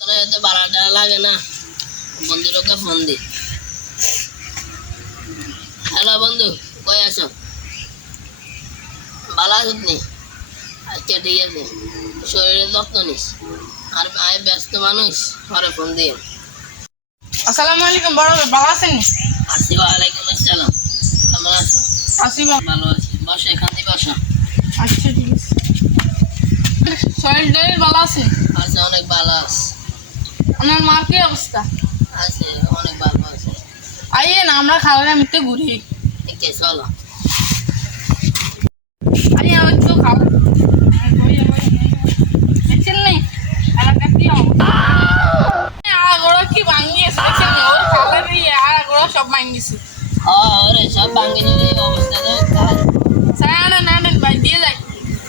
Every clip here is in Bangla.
তো ভাড়াটা লাগে না, বন্ধুরকে ফোন দি। হ্যালো বন্ধু, কই আছো? ভালো আছো নি? আচ্ছা ঠিক আছে, শরীরের যত্ন নিস। আর আমি ব্যস্ত মানুষ, পরে ফোন দিও। আসসালামু আলাইকুম বড় ভাই, ভালো আছেন? আসি, ওয়ালাইকুম আসসালাম। কেমন আছো? আসি বাবা। ভালো আছি, বসো, এখান দিয়ে বসো। আচ্ছা ঠিক আছে। শরীর টরীর ভালো আছে? আছে, অনেক ভালো আছে। আমার মার কি অবস্থা? আছে, অনেক ভালো আছে। আইয়ে না আমরা খাওয়া মিথ্যে ঘুরি। ঠিক আছে, চলো। আরে আমার তো খাও দেখছেন নি এলাকা কি অবস্থা, আগোড়া কি ভাঙিয়েছে দেখছেন নি? ওর খালের আগোড়া সব ভাঙিয়েছে। হ্যাঁ, ওরে সব ভাঙে নিলে এই অবস্থা তো কার? সায়ানা নাডেন ভাই দিয়ে যায়।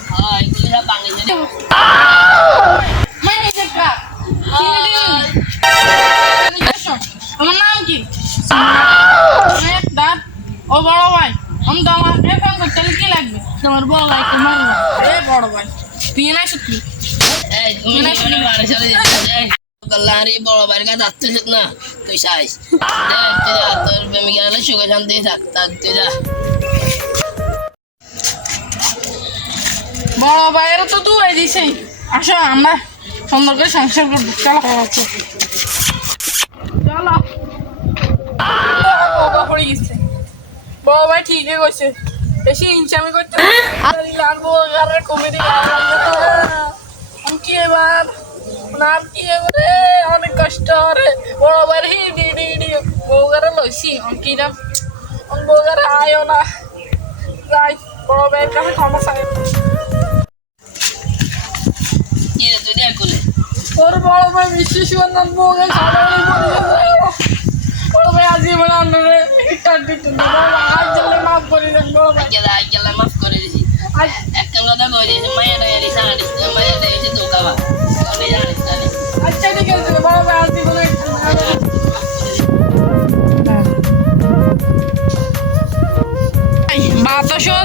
হ্যাঁ, এগুলো সব ভাঙে নিলে। মানে যে ট্রাক তোমার নাম কি? দাঁত ও বড় ভাই, আমি তো আমার এখন করতে কি লাগবে? তোমার বড় ভাই তোমার এ বড় ভাই তুই না সত্যি এই তুমি না শুনে বাড়ি চলে যেতে। এই গল্লারি বড় বাইরে কাছে যাচ্ছিস না তুই? সাইজ দেখ, তুই যা, তোর প্রেমিকা হলে সুখে শান্তি থাক, তার তুই যা। বড় ভাইয়ের তো তুই দিছে। আসো আমরা সুন্দর করে সংসার করবো, চলো হচ্ছে চলো। পড়ে গেছে, বড় ভাই ঠিকই কইছে, বেশি ইনচামি করতে কমেডি কি এবার নাম কি এবারে অনেক কষ্ট রে। বড় ভাই হিডি হিডি বউগারে লইছি অঙ্কিরাম বউগারে আয়ো না যাই বড় ভাইয়ের কাছে ক্ষমা চাই। কি রে তুই দেখ কোলে? ওর বড় ভাই বিশ্বাস করলাম বউকে খাবার বড় ভাই আজকে মানে অন্যরে আজ জেলে মাফ করে দেন বড় ভাই। গেলে মাফ করে দিছি। একটা কথা কই দিয়েছে, মায়া ডাইরি সারা দিচ্ছে, মায়া ডাইরি ধোকা বা আমি জানিস জানিস। আচ্ছা ঠিক আছে বড় ভাই আজকে কোনো বাতাসও